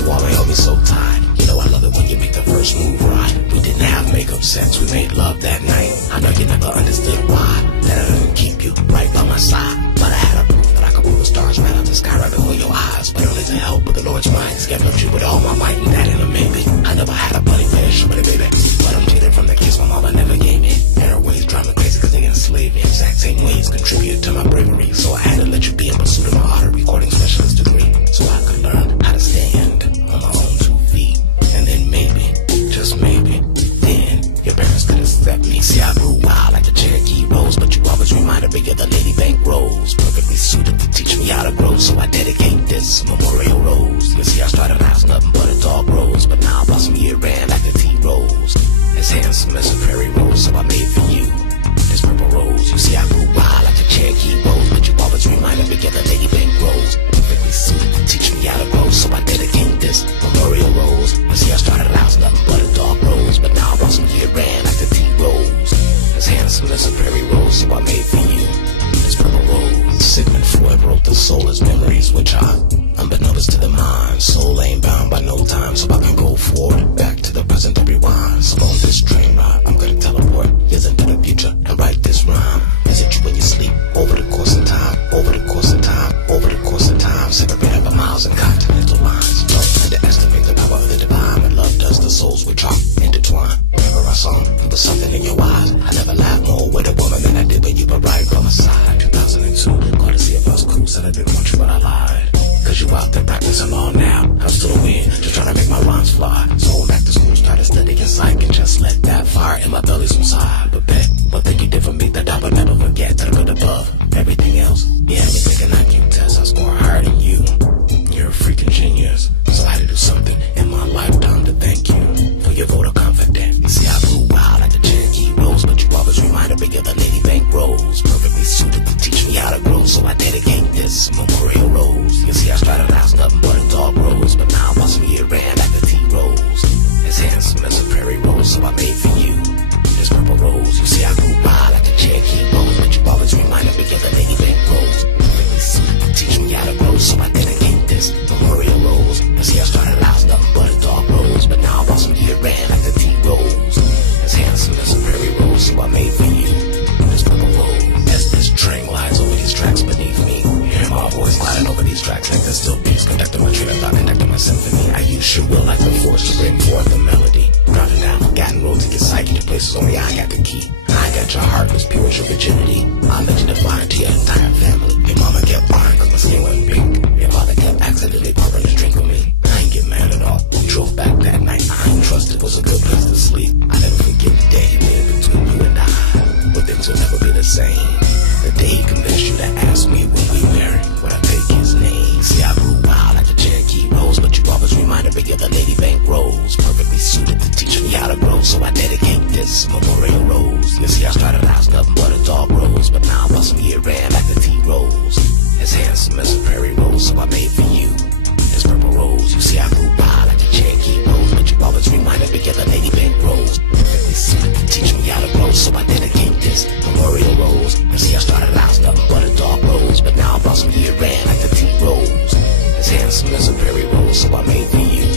the wall and held me so tight. You know I love it when you make the first move right. We didn't have makeup sex, we made love that night. I know you never understood why, that I didn't keep you right by my side. But I had a proof that I could pull the stars right out the sky right before your eyes. But only to help with the Lord's mind, scared of you with all my might, and that ain't a maybe. I never had a bunny fetish with it, baby, but I'm jaded from the kiss my mama never gave me. And her ways drive me crazy cause they enslaved me. Exact same ways contributed to my bravery. So I had to let you be in pursuit of my art, a recording specialist degree, so I could learn how to stand on my own 2 feet. And then maybe, just maybe, then your parents could accept me. See, I grew wild like the Cherokee Rose, but you always reminded me of the Lady Bank Rose, perfectly suited to teach me how to grow. So I dedicate this memorial rose. You see, I started out as nothing but a dog rose, but now I blossom year round like the tea rose. As handsome as a prairie rose, so I made for you this purple rose. You see, I grew wild like a Cherokee Rose, but you always reminded me of the Lady Bank Rose, perfectly suited to teach me how to grow. So I dedicate this memorial rose. You see, I started out as nothing but a dog rose, but now I blossom year round like the tea rose. As handsome as a prairie rose, so I made for you this purple rose. Sigmund Freud wrote the soulless memories, which are unbeknownst to the mind. Soul ain't bound by no time, so I can go forward, back to the present and rewind. So on this train ride, I'm gonna teleport years into the future and write this rhyme. Visit you when you sleep, over the course of time, over the course of time, over the course of time. Separated by miles and continental lines. Don't underestimate the power of the divine, and love does the souls which are intertwined. Remember our song, there was something in your eyes. I never laughed more with a woman than I did when you were right by my side. 2002, glad to see if I was cool, said I didn't want you but I lied. Cause you out there practicing all now, I'm still a win, just trying to make my rhymes fly. So I'm back to school, try to study and psych, and just let that fire in my belly subside. But bet, one thing you did for me that I would never forget, that I put above everything else. You had me taking IQ tests, I score higher than you. You're a freaking genius, so I had to do something in my lifetime to thank you for your vote of confidence. You see, I grew wild like the Cherokee Rose, but you always reminded me of the Lady Bank Rose, perfectly suited to teach me how to grow. So I dedicate this memorial rose. You see, I started out as nothing but a dog rose, but now I blossom year round like the tea rose. As handsome as a prairie rose, so I made for you this purple rose. You see, I grew wild like the Cherokee Rose, but you always reminded me of the Lady Bank Rose, perfectly suited to teach me how to grow. So I dedicate this memorial rose. You see, I started out as nothing but a dog rose, but now I blossom year round like the tea rose. As handsome as a prairie rose, so I made for you this purple rose. As this train glides over these tracks beneath me, hear my voice gliding over these tracks like there's still beats conducting my train of thought, conducting my symphony. I use your will like the force to bring forth the melody, drowning out forgotten roads to get psyched into places only I got the key. I got your heart as pure as your virginity. I'll let you define to your entire family. Your mama kept crying cause my skin went pink. Your father kept accidentally pouring a drink with me. I ain't get mad at all. We drove back that night. I ain't trust it was a good place to sleep. I never forget the day he made between you and I, but things will never be the same. The day he convinced you to ask me when we married, would I take his name? See, I grew wild like the Cherokee Rose, but you always reminded me of the Lady Bank Rose, perfectly suited to teach me how to grow. So I dedicate this memorial rose. You see, I started out as nothing but a dog rose, but now I blossom year round like the tea rose. As handsome as a prairie rose, so I made for you this purple rose. You see, I grew wild like the Cherokee Rose, but you always reminded me of the Lady Bank Rose, perfectly suited to teach me how to grow. So I dedicate this memorial rose. You see, I started out as nothing but a dog rose, but now I blossom year round like the tea rose. As handsome as a prairie rose, so I made for you